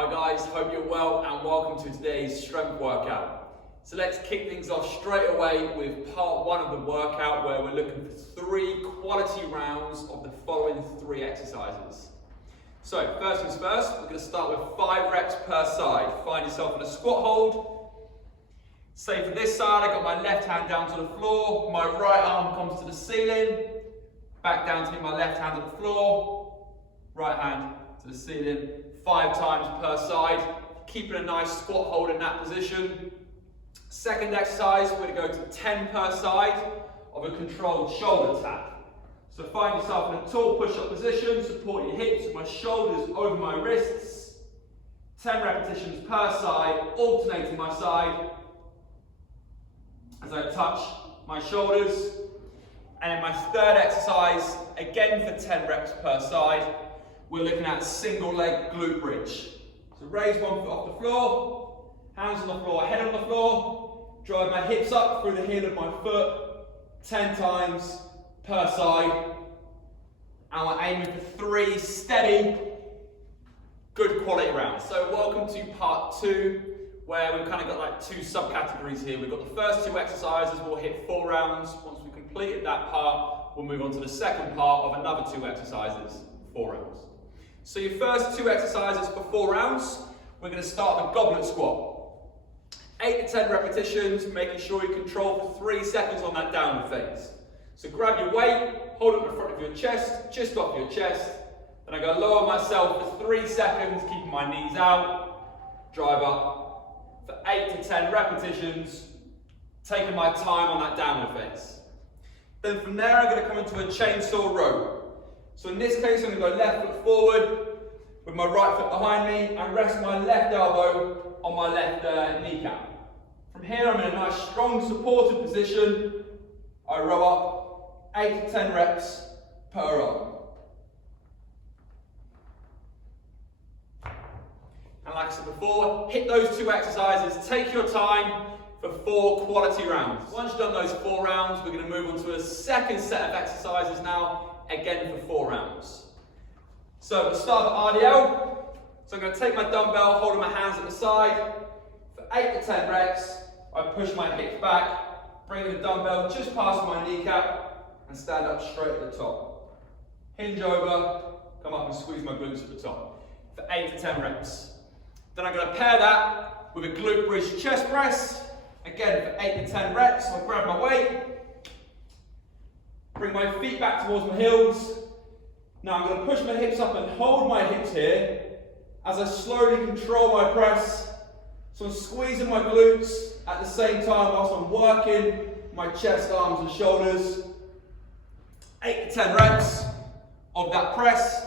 Hi guys, hope you're well and welcome to today's strength workout. So let's kick things off straight away with part one of the workout where we're looking for 3 quality rounds of the following 3 exercises. So first things first, we're going to start with 5 reps per side. Find yourself in a squat hold. Say for this side, I got my left hand down to the floor, my right arm comes to the ceiling, back down to my left hand to the floor, right hand to the ceiling, 5 times per side, keeping a nice squat hold in that position. Second exercise, we're going to go to 10 per side of a controlled shoulder tap. So find yourself in a tall push-up position, support your hips with my shoulders over my wrists. 10 repetitions per side, alternating my side as I touch my shoulders. And in my third exercise, again for 10 reps per side, we're looking at single leg glute bridge. So raise one foot off the floor, hands on the floor, head on the floor, drive my hips up through the heel of my foot, 10 times per side. And we're aiming for 3 steady, good quality rounds. So welcome to part 2, where we've kind of got like 2 subcategories here. We've got the first 2 exercises, we'll hit 4 rounds. Once we've completed that part, we'll move on to the second part of another 2 exercises, 4 rounds. So your first 2 exercises for 4 rounds, we're going to start the goblet squat. 8 to 10 repetitions, making sure you control for 3 seconds on that downward phase. So grab your weight, hold it in front of your chest, just off your chest. Then I go lower myself for 3 seconds, keeping my knees out, drive up for 8 to 10 repetitions, taking my time on that downward phase. Then from there, I'm going to come into a chainsaw row. So in this case, I'm going to go left foot forward with my right foot behind me and rest my left elbow on my left kneecap. From here, I'm in a nice strong supported position. I row up 8 to 10 reps per arm. And like I said before, hit those 2 exercises, take your time for 4 quality rounds. Once you've done those 4 rounds, we're going to move on to a second set of exercises now, again for 4 rounds. So we'll start with RDL. So I'm going to take my dumbbell, holding my hands at the side. For 8 to 10 reps, I push my hips back, bring the dumbbell just past my kneecap, and stand up straight at the top. Hinge over, come up and squeeze my glutes at the top. For 8 to 10 reps. Then I'm going to pair that with a glute bridge chest press. Again for 8 to 10 reps, I'll grab my weight. Bring my feet back towards my heels. Now I'm going to push my hips up and hold my hips here as I slowly control my press. So I'm squeezing my glutes at the same time whilst I'm working my chest, arms and shoulders. 8 to 10 reps of that press.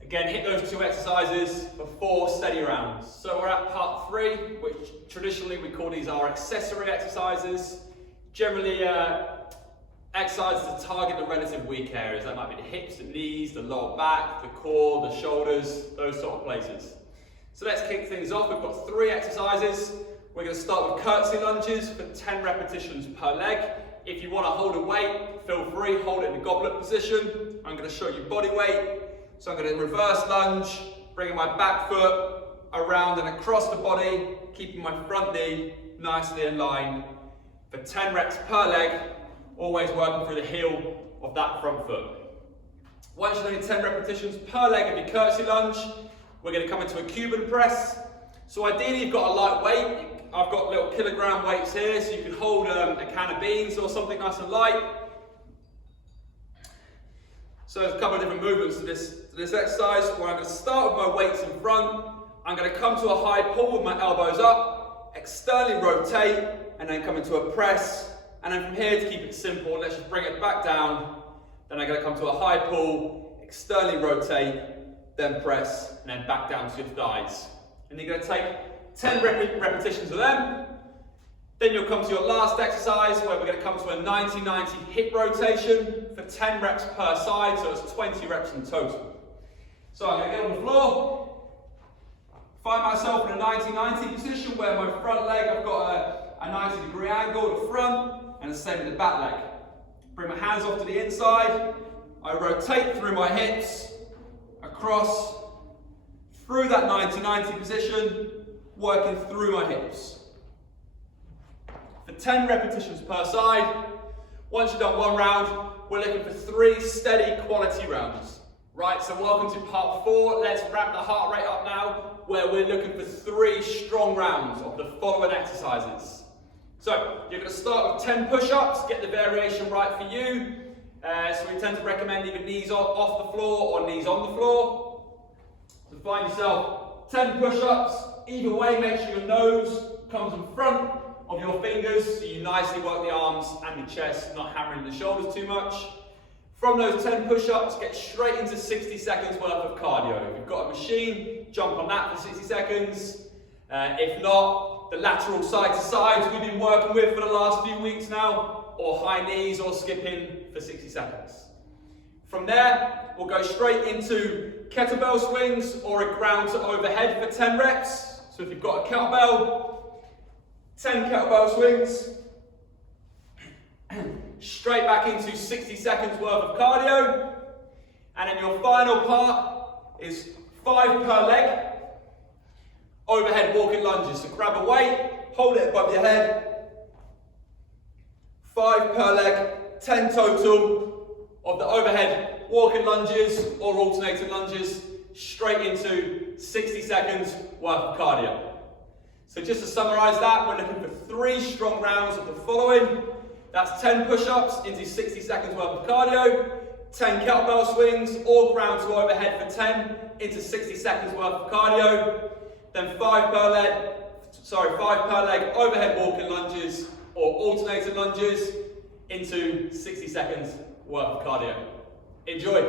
Again, hit those 2 exercises for 4 steady rounds. So we're at part 3, which traditionally we call these our accessory exercises. Generally, exercises to target the relative weak areas. That might be the hips, the knees, the lower back, the core, the shoulders, those sort of places. So let's kick things off. We've got 3 exercises. We're going to start with curtsy lunges for 10 repetitions per leg. If you want to hold a weight, feel free, hold it in the goblet position. I'm going to show you body weight. So I'm going to reverse lunge, bringing my back foot around and across the body, keeping my front knee nicely in line for 10 reps per leg. Always working through the heel of that front foot. Once you're doing 10 repetitions per leg of your curtsy lunge, we're going to come into a Cuban press. So ideally you've got a light weight. I've got little kilogram weights here, so you can hold a can of beans or something nice and light. So there's a couple of different movements to this exercise, where I'm going to start with my weights in front. I'm going to come to a high pull with my elbows up, externally rotate, and then come into a press. And then from here, to keep it simple, let's just bring it back down. Then I'm going to come to a high pull, externally rotate, then press, and then back down to your thighs. And you're going to take 10 repetitions of them. Then you'll come to your last exercise, where we're going to come to a 90-90 hip rotation for 10 reps per side, so it's 20 reps in total. So I'm going to get on the floor, find myself in a 90-90 position, where my front leg, I've got a 90-degree angle at the front, and the same with the back leg. Bring my hands off to the inside. I rotate through my hips, across, through that 90-90 position, working through my hips. For 10 repetitions per side. Once you've done one round, we're looking for 3 steady quality rounds. Right, so welcome to part 4. Let's ramp the heart rate up now, where we're looking for 3 strong rounds of the following exercises. So, you're going to start with 10 push-ups, get the variation right for you. So we tend to recommend either knees off the floor or knees on the floor. So find yourself 10 push-ups. Either way, make sure your nose comes in front of your fingers so you nicely work the arms and the chest, not hammering the shoulders too much. From those 10 push-ups, get straight into 60 seconds worth of cardio. If you've got a machine, jump on that for 60 seconds. If not, the lateral side to sides we've been working with for the last few weeks now, or high knees or skipping for 60 seconds. From there, we'll go straight into kettlebell swings or a ground to overhead for 10 reps. So if you've got a kettlebell, 10 kettlebell swings, straight back into 60 seconds worth of cardio, and then your final part is 5 per leg, overhead walking lunges. So grab a weight, hold it above your head, 5 per leg, 10 total of the overhead walking lunges or alternating lunges, straight into 60 seconds worth of cardio. So just to summarise that, we're looking for 3 strong rounds of the following. That's 10 push-ups into 60 seconds worth of cardio, 10 kettlebell swings or ground to overhead for 10 into 60 seconds worth of cardio, then 5 per leg overhead walking lunges or alternating lunges into 60 seconds worth of cardio. Enjoy.